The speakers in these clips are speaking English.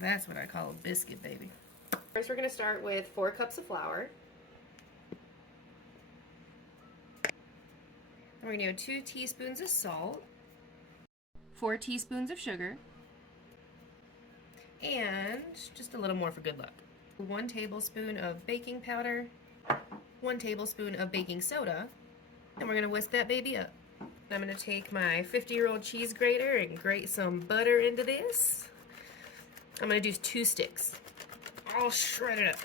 That's what I call a biscuit, baby. First, we're going to start with 4 cups of flour. We're going to do 2 teaspoons of salt, 4 teaspoons of sugar, and just a little more for good luck. 1 tablespoon of baking powder, 1 tablespoon of baking soda, and we're going to whisk that baby up. I'm going to take my 50-year-old cheese grater and grate some butter into this. I'm going to do 2 sticks. I'll shred it up.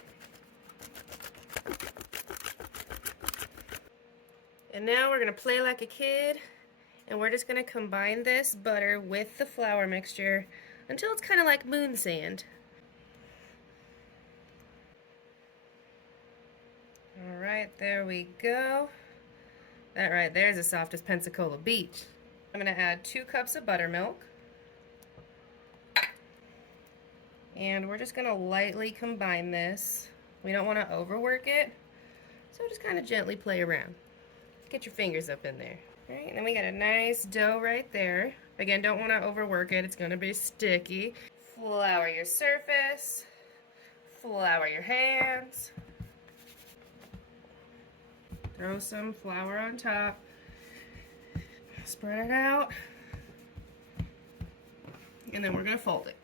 And now we're going to play like a kid, and we're just going to combine this butter with the flour mixture until it's kind of like moon sand. Alright, there we go. That right there is as soft as Pensacola Beach. I'm going to add 2 cups of buttermilk. And we're just going to lightly combine this. We don't want to overwork it, so just kind of gently play around. Get your fingers up in there. All right, and then we got a nice dough right there. Again, don't want to overwork it. It's going to be sticky. Flour your surface. Flour your hands. Throw some flour on top. Spread it out. And then we're going to fold it.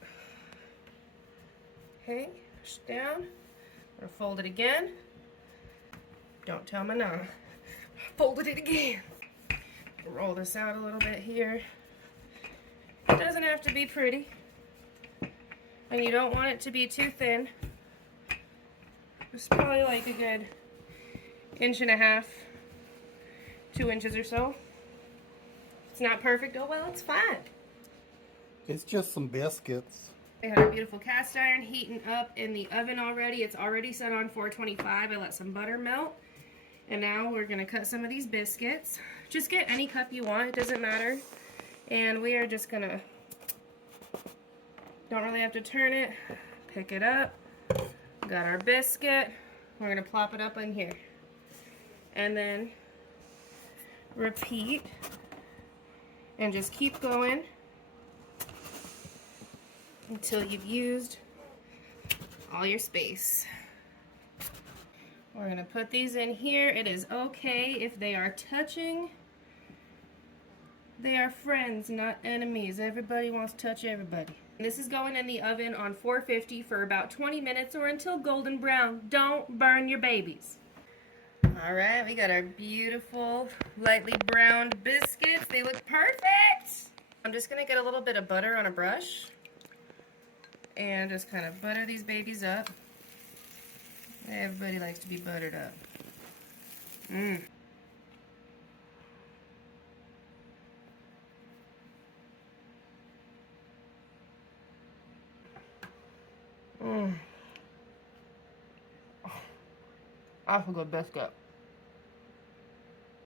Okay, push it down. We're going to fold it again. Don't tell my mom. Folded it again. Roll this out a little bit here. It doesn't have to be pretty. And you don't want it to be too thin. It's probably like a good 1.5 inches, 2 inches or so. It's not perfect. Oh well, it's fine. It's just some biscuits. We have a beautiful cast iron heating up in the oven already. It's already set on 425. I let some butter melt. And now we're going to cut some of these biscuits. Just get any cup you want, it doesn't matter. And we are just going to, don't really have to turn it, pick it up. Got our biscuit. We're going to plop it up in here. And then repeat. And just keep going until you've used all your space. We're going to put these in here. It is okay if they are touching. They are friends, not enemies. Everybody wants to touch everybody. And this is going in the oven on 450 for about 20 minutes or until golden brown. Don't burn your babies. Alright, we got our beautiful lightly browned biscuits. They look perfect! I'm just going to get a little bit of butter on a brush and just kind of butter these babies up. Everybody likes to be buttered up. Mmm. Mmm. Oh, that's a good biscuit.